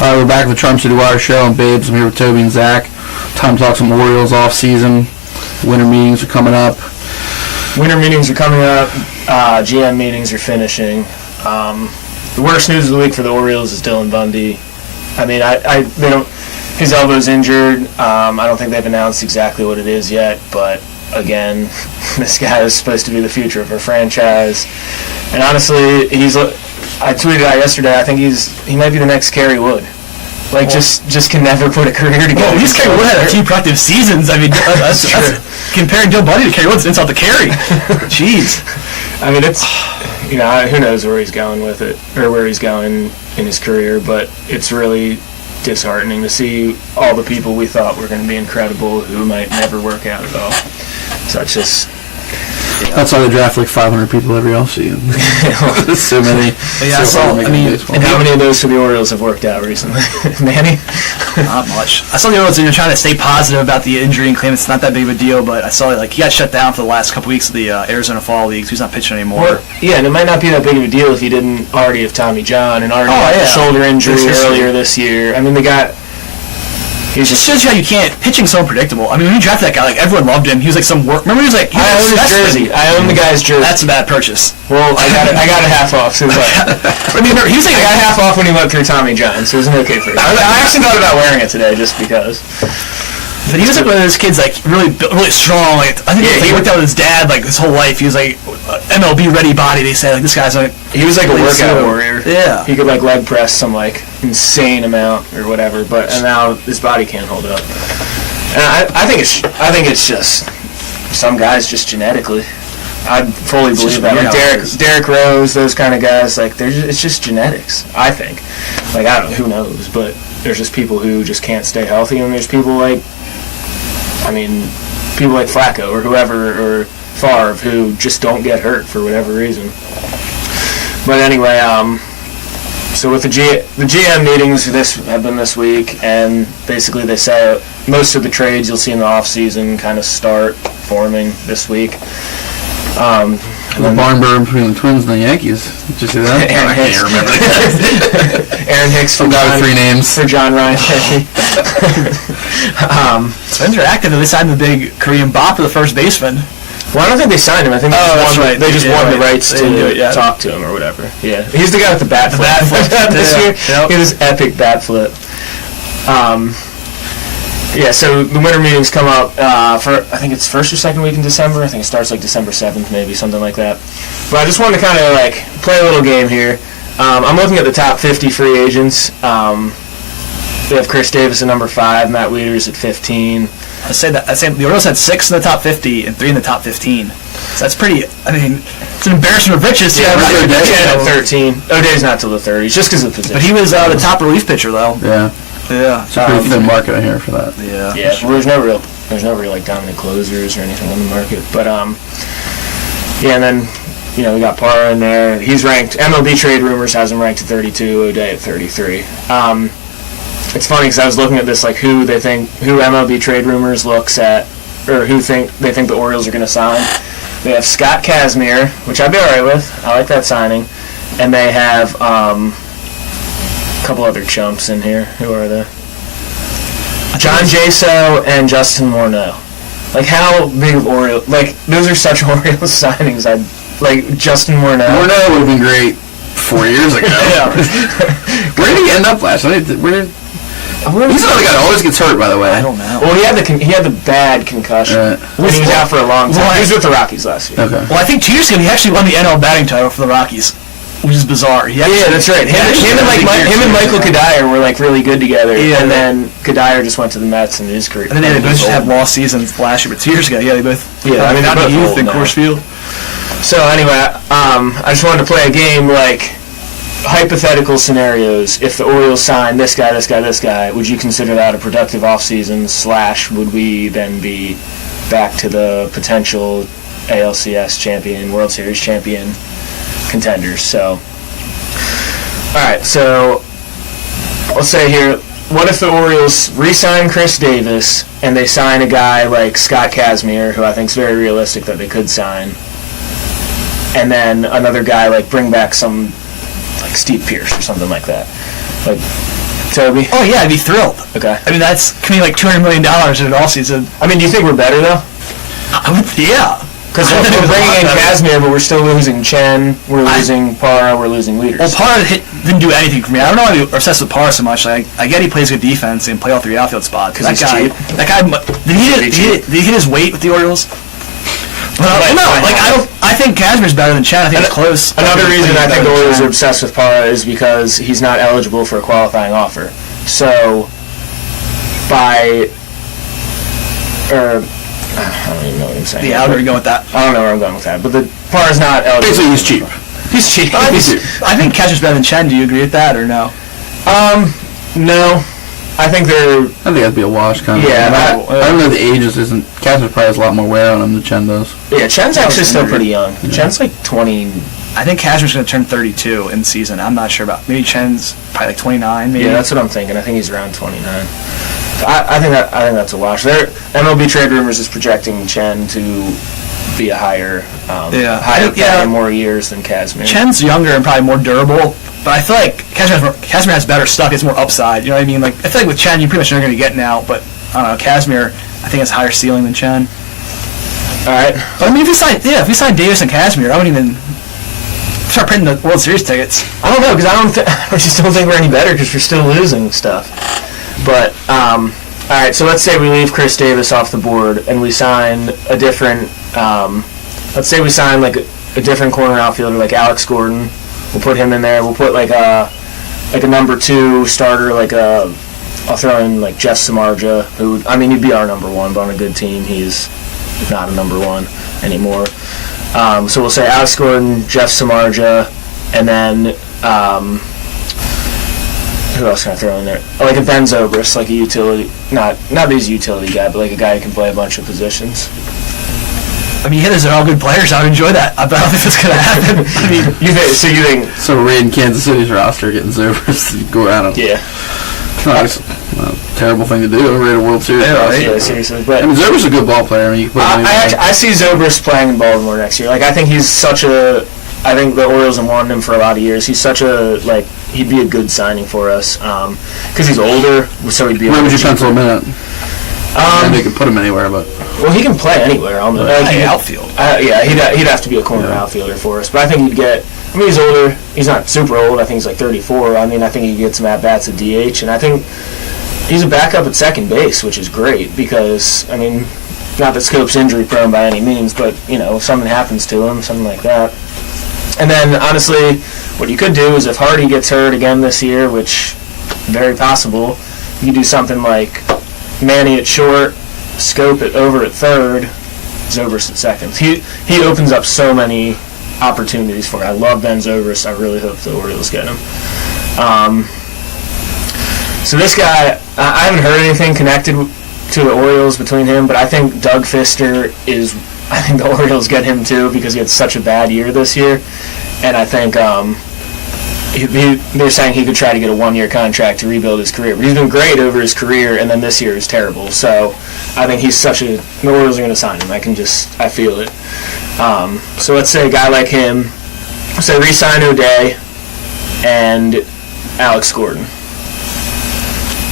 We're back with the Charm City Wire Show. I'm Babes. I'm here with Toby and Zach. Time to talk some Orioles off-season. Winter meetings are coming up. GM meetings are finishing. The worst news of the week for the Orioles is Dylan Bundy. I mean, they don't. His elbow's injured. I don't think they've announced exactly what it is yet. But again, this guy is supposed to be the future of our franchise. And honestly, I tweeted out yesterday. I think he might be the next Kerry Wood. Just can never put a career together. Well, just Kerry Wood had a few productive seasons. I mean, that's comparing Dylan Bundy to Kerry Wood's insult to Kerry. Jeez. I mean, it's, who knows where he's going with it, or where he's going in his career, but it's really disheartening to see all the people we thought were going to be incredible who might never work out at all. So it's just... That's why they draft like 500 people every offseason. So many. Yeah, and how many of those for the Orioles have worked out recently? Manny? Not much. I saw the Orioles trying to stay positive about the injury and claim it's not that big of a deal, but I saw he got shut down for the last couple weeks of the Arizona Fall Leagues. He's not pitching anymore. And it might not be that big of a deal if he didn't already have Tommy John and already had a shoulder injury earlier this year. I mean, It just shows you how you can't. Pitching's so unpredictable. I mean, when you drafted that guy, everyone loved him. He was like some work. Remember, he was like, I own his jersey. I own the guy's jersey. That's a bad purchase. Well, I got it half off. So I got half off when he went through Tommy John, so it was an okay for it. I actually thought about wearing it today just because. But he was like one of those kids, really strong. I think he worked out with his dad his whole life. He was MLB ready body. They say this guy's he was like a workout warrior. Yeah, he could leg press some insane amount or whatever. And now his body can't hold up. And I think it's just some guys just genetically. I fully believe that. Derek Rose, those kind of guys, it's just genetics. I think. I don't know, who knows, but there's just people who just can't stay healthy, and there's people people like Flacco or whoever, or Favre, who just don't get hurt for whatever reason. But anyway, so with the GM meetings have been this week, and basically they say most of the trades you'll see in the off-season kind of start forming this week. The barn burn between the Twins and the Yankees. Did you see that? I can't remember that. Aaron Hicks for John Ryan. Twins are active. They signed the big Korean bop for the first baseman. Well, I don't think they signed him. I think they just won the rights to talk to him or whatever. Yeah, he's the guy with the bat flip. This year, he had this epic bat flip. So the winter meetings come up for, I think it's first or second week in December. I think it starts December 7th, maybe, something like that. But I just wanted to kind of play a little game here. I'm looking at the top 50 free agents. We have Chris Davis at number 5, Matt Wieters at 15. I'd say the Orioles had 6 in the top 50 and 3 in the top 15. So that's pretty. I mean, it's an embarrassment of riches. Yeah, at 13. O'Day's not till the 30s, just because of the position. But he was the top relief pitcher, though. Yeah. Yeah, it's a pretty thin market I hear for that. Yeah. Well, there's no real dominant closers or anything on the market. But and then we got Parra in there. He's ranked. MLB Trade Rumors has him ranked at 32. O'Day at 33. It's funny because I was looking at this who MLB Trade Rumors looks at, or who they think the Orioles are going to sign. They have Scott Kazmir, which I'd be alright with. I like that signing, and they have a couple other chumps in here. Who are they? John Jaso and Justin Morneau. How big of Orioles? Those are such Orioles signings. Justin Morneau. Morneau would have been great 4 years ago. Yeah. Where did he end up last night? He's another guy that always gets hurt, by the way. I don't know. Well, he had the bad concussion. And he was out for a long time. He was with the Rockies last year. Okay. Well, I think 2 years ago he actually won the NL batting title for the Rockies, which is bizarre. That's right. Him and Michael Kadire were really good together, and then Kadire just went to the Mets in his career. And then they both have lost seasons last year, but 2 years ago, they both. Yeah, I mean, not the youth in Coors Field. So anyway, I just wanted to play a game hypothetical scenarios. If the Orioles sign this guy, would you consider that a productive offseason? / would we then be back to the potential ALCS champion, World Series champion contenders? So, all right. So, let's say here, what if the Orioles re-sign Chris Davis and they sign a guy like Scott Kazmir, who I think is very realistic that they could sign, and then another guy bring back some Steve Pearce or something like that. Toby? Oh yeah, I'd be thrilled. Okay. I mean, that's can be like $200 million in an all season. I mean, do you think we're better though? Yeah. Because we're bringing in Casimir, but we're still losing Chen, we're losing Parra, we're losing leaders. Well, Parra didn't do anything for me. I don't know why I'm obsessed with Parra so much. Like, I get he plays good defense and play all 3 outfield spots. Because that guy, cheap. That guy, did he hit his weight with the Orioles? Well, no, like I think Casimir's better than Chen. I think it's close. Another reason I think the Orioles are obsessed with Parra is because he's not eligible for a qualifying offer. So, I don't even know what I'm saying. Yeah, I don't know where you're going with that. I don't know where I'm going with that. But Parra's not eligible. Basically, he's cheap. He's cheap. I think Casimir's better than Chen. Do you agree with that or no? No. I think that'd be a wash, kind of. Yeah, I don't know the ages isn't. Casimir probably has a lot more wear on him than Chen does. Yeah, Chen's actually still pretty young. Yeah. Chen's like 20. I think Casimir's going to turn 32 in the season. I'm not sure about. Maybe Chen's probably like 29. Maybe. Yeah, that's what I'm thinking. I think he's around 29. I think that's a wash. MLB Trade Rumors is projecting Chen to be a higher pay, more years than Casimir. Chen's younger and probably more durable, but I feel like Casimir has better stuff. It's more upside. You know what I mean? Like I feel like with Chen, you pretty much know you're going to get now, but I don't know. Casimir, I think has higher ceiling than Chen. All right. But I mean, if you sign Davis and Casimir, I wouldn't even start printing the World Series tickets. I don't know because I just don't think we're any better because we're still losing stuff. But all right, so let's say we leave Chris Davis off the board and we sign a different. Let's say we sign like a different corner outfielder like Alex Gordon. We'll put him in there. We'll put like a number 2 starter I'll throw in like Jeff Samardzija, who he'd be our number 1, but on a good team he's not a number 1 anymore. So we'll say Alex Gordon, Jeff Samardzija, and then. Who else can I throw in there? Like a Ben Zobrist, like a utility, not that he's a utility guy, but like a guy who can play a bunch of positions. I mean, hitters are all good players. I would enjoy that. I don't think it's going to happen. I mean, you think? So we're in Kansas City's roster getting Zobrist to go around. Yeah. That's a terrible thing to do. We're in a World Series. Yeah, seriously. But Zobrist is a good ball player. You can put him I see Zobrist playing in Baltimore next year. Like I think he's such a. I think the Orioles have wanted him for a lot of years. He's such a he'd be a good signing for us because he's older, so he'd be. Where would you pencil him in? And they could put him anywhere, but well, he can play anywhere. Outfield. Yeah, he'd have to be a corner outfielder for us. But I think he'd get. I mean, he's older. He's not super old. I think he's like 34. I mean, I think he'd get some at bats at DH, and I think he's a backup at second base, which is great because not that Scope's injury prone by any means, but if something happens to him, something like that. And then, honestly, what you could do is if Hardy gets hurt again this year, which very possible, you could do something like Manny at short, Scope over at third, Zobrist at second. He opens up so many opportunities for it. I love Ben Zobrist. I really hope the Orioles get him. So this guy, I haven't heard anything connected to the Orioles between him, but I think Doug Fister is... I think the Orioles get him too because he had such a bad year this year, and I think they're saying he could try to get a 1-year contract to rebuild his career. But he's been great over his career, and then this year is terrible. So I think he's the Orioles are going to sign him. I feel it. So let's say a guy like him, say re-sign O'Day and Alex Gordon.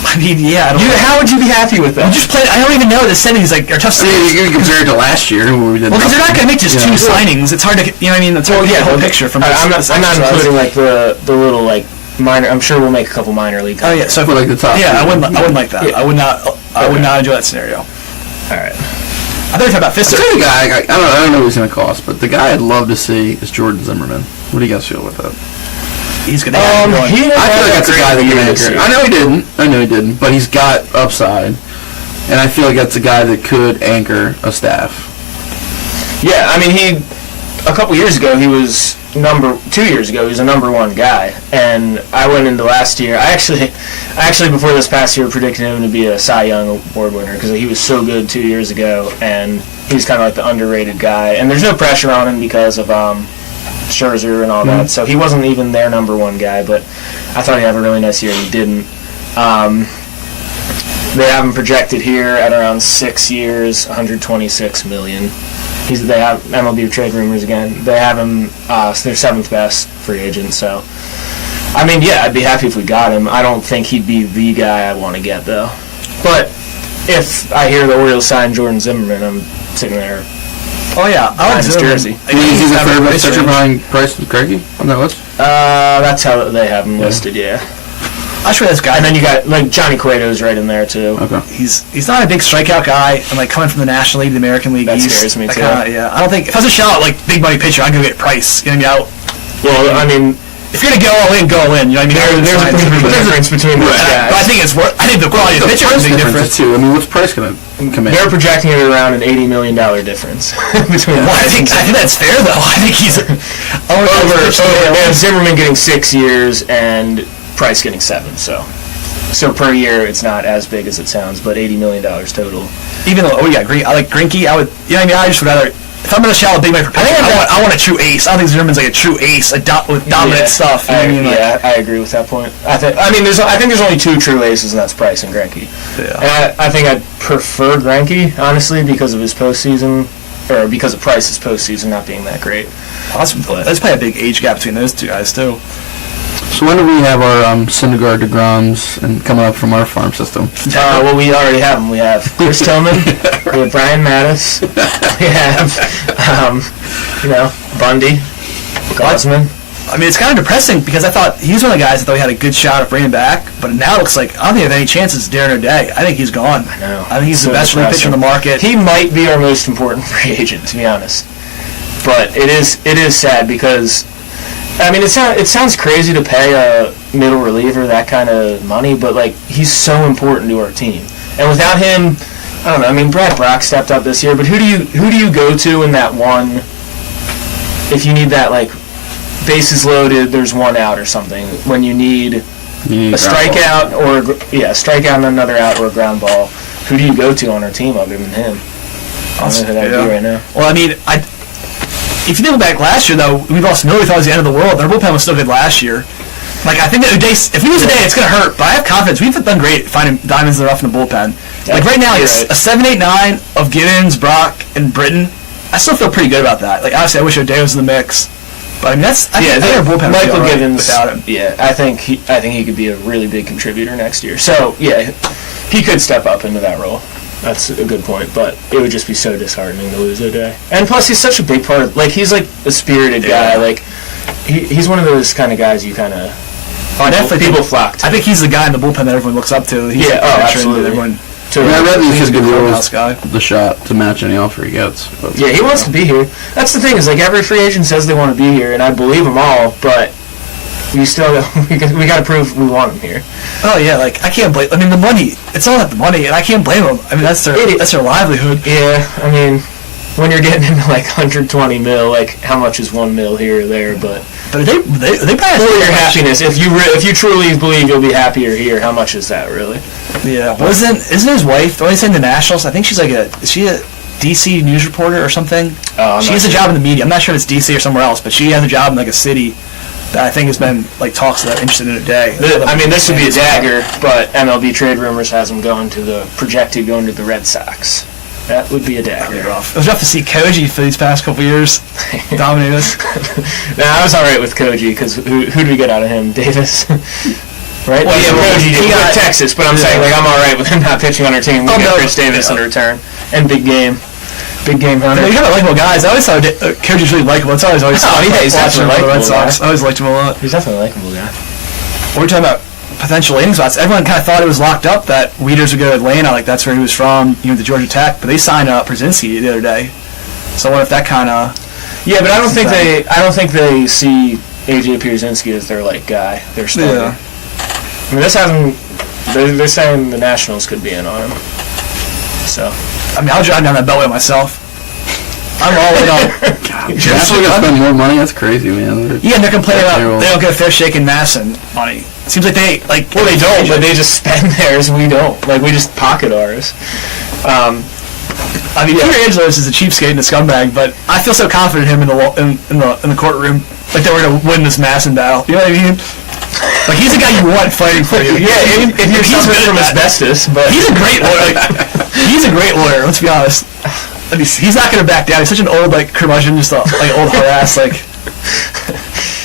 I mean, yeah. How would you be happy with that? I don't even know the settings are tough. You compare it to last year when we did. Well, because they're not going to make just 2 signings. It's hard to, It's hard to get the whole picture from. I'm not including like the little like minor. I'm sure we'll make a couple minor league. Oh yeah, so for like the top. Yeah, I wouldn't like that. Yeah. I would not enjoy that scenario. All right. I thought you were talking about Fister. The guy, I don't know what he's going to cost, but the guy I'd love to see is Jordan Zimmerman. What do you guys feel with that? He's going to I feel like that's a guy that can anchor. I know he didn't, but he's got upside, and I feel like that's a guy that could anchor a staff. Yeah, a couple years ago he was 2 years ago he was a number 1 guy, and I went into last year. I actually before this past year predicted him to be a Cy Young Award winner because he was so good 2 years ago, and he's kind of like the underrated guy. And there's no pressure on him because of Scherzer and all that, so he wasn't even their number 1 guy, but I thought he'd have a really nice year and he didn't. They have him projected here at around 6 years, $126 million. They have MLB Trade Rumors again. They have him, they're 7th best free agent, so I mean, yeah, I'd be happy if we got him. I don't think he'd be the guy I want to get, though. But if I hear the Orioles sign Jordan Zimmerman, I'm sitting there. Oh, yeah. I like his jersey. He's the third best pitcher behind Price and Greggy on that list? That's how they have him listed, yeah. I swear this guy. And then you got, like, Johnny Cueto's right in there, too. Okay. He's not a big strikeout guy, and, like, coming from the National League, the American League That East. scares me, too. Yeah. I don't think, if I was a shout, like, big money pitcher, I'd go get Price. You know what I mean? Well, I mean, if you're going to go all in, go in. You know what I mean? there's a difference between those guys. But I think the quality of the pitcher is a big difference. too. I mean, what's Price going to come in? They're projecting it around an $80 million difference between. Well, I think that's fair, though. I think he's over Zimmerman getting 6 years and Price getting 7. So per year, it's not as big as it sounds, but $80 million total. Even though, I like Greinke. I would, you know what I mean? I just would rather. If I'm going to shout a big man for pitching, I want a true ace. I don't think Zimmerman's like a true ace, with dominant stuff. You know what I mean? I agree with that point. I think there's only 2 true aces, and that's Price and Greinke. Yeah. And I think I'd prefer Greinke, honestly, because of his postseason, or because of Price's postseason not being that great. There's probably a big age gap between those two guys, too. So when do we have our Syndergaard DeGroms and coming up from our farm system? Well, we already have them. We have Chris Tillman, we have Brian Mattis, we have, Bundy, Gosman. I mean, it's kind of depressing because I thought he was one of the guys that thought we had a good shot of bringing back, but now it looks like I don't think they have any chances Darren O'Day. I think he's gone. I know. I think he's the best relief pitcher on the market. He might be our most important free agent, to be honest. But it is sad because, I mean, it sounds crazy to pay a middle reliever that kind of money, but, like, he's so important to our team. And without him, I don't know. I mean, Brad Brock stepped up this year, but who do you go to in that one if you need that, like, bases loaded, there's 1 out or something, when you need a strikeout strikeout and another out or a ground ball? Who do you go to on our team other than him? I don't know who that would be right now. Well, I mean, if you think back last year, though, we lost Miller. We thought it was the end of the world. Their bullpen was still good last year. Like, I think that if we lose a day, it's going to hurt. But I have confidence. We've done great finding diamonds in the rough in the bullpen. Like, right now, a 7-8-9 of Gibbons, Brock, and Britton. I still feel pretty good about that. Like, obviously, I wish O'Day was in the mix. But, I mean, I think our bullpen would be all right Gibbons, without him. Yeah, I think he could be a really big contributor next year. So, yeah, he could step up into that role. That's a good point, but it would just be so disheartening to lose O'Day. And plus, he's such a big part. Like, he's like a spirited guy. Like, he's one of those kind of guys you kind of people flock to. I think he's the guy in the bullpen that everyone looks up to. He's absolutely. I read these could give the shot to match any offer he gets. But, yeah, he wants to be here. That's the thing is, like, every free agent says they want to be here, and I believe them all, but we got to prove we want him here. Oh yeah, like I can't blame. I mean, the money. It's all about the money, and I can't blame them. I mean, that's their livelihood. Yeah, I mean, when you're getting into like 120 mil, like how much is 1 mil here or there? But they probably for your happiness. If you truly believe you'll be happier here, how much is that really? Yeah, isn't his wife? Don't they say the Nationals? I think she's like is she a DC news reporter or something? She has a job in the media. I'm not sure if it's DC or somewhere else, but she has a job in like a city that I think has been like talks that are interested in O'Day. I mean, this would be a dagger, but MLB trade rumors has him projected going to the Red Sox. That would be a dagger. It was rough to see Koji for these past couple years dominate us. I was all right with Koji because who did we get out of him? Davis, right? Well, Koji did go to Texas, but I'm saying like I'm all right with him not pitching on our team. We got Chris Davis in return and big game hunter. You got likable guys. I always thought Koji's really likable. It's always he's definitely likable. Red Sox. I always liked him a lot. He's definitely a likable guy. We're talking about potential landing spots. Everyone kind of thought it was locked up that Wieters would go to Atlanta, like that's where he was from. He went to Georgia Tech, but they signed Brzezinski the other day. So I wonder if that kind of. Yeah, but I don't think they see AJ Pierzynski as their like guy. Their starter. Yeah. I mean, this hasn't. They're saying the Nationals could be in on him. So. I mean, I'll drive down that beltway myself. I'm all in on. Nationals gonna spend more money. That's crazy, man. Yeah, and they're complaining about they don't get a fair shake in Masson money. Seems like they like. Well, they don't, but they just spend theirs. We don't. Like we just pocket ours. I mean, Peter Angelos is a cheapskate and a scumbag, but I feel so confident in him in the courtroom. Like they were going to win this Masson battle. You know what I mean? Like he's a guy you want fighting for you. Yeah, if you're suffering from asbestos, but he's a great lawyer. He's a great lawyer. Let's be honest. He's not going to back down. He's such an old curmudgeon, just like old hard ass. Like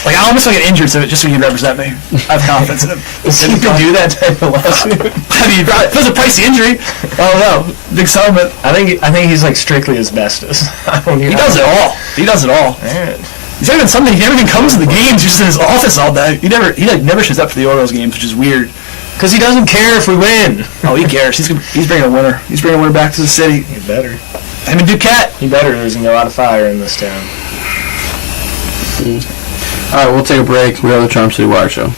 Like, I almost want to get injured just so he can represent me. I have confidence in him. You can do that type of lawsuit. I mean, if it's a pricey injury, I don't know. Big settlement. I think he's like strictly asbestos. He does it all. He does it all. Man. He's not even something. He never even comes to the games. He's just in his office all day. He never shows up for the Orioles games, which is weird. Because he doesn't care if we win. Oh, he cares. He's bringing a winner. He's bringing a winner back to the city. He better. I mean, Duquette. He better. There's going to be a lot of fire in this town. All right, we'll take a break. We have the Charm City Wire Show.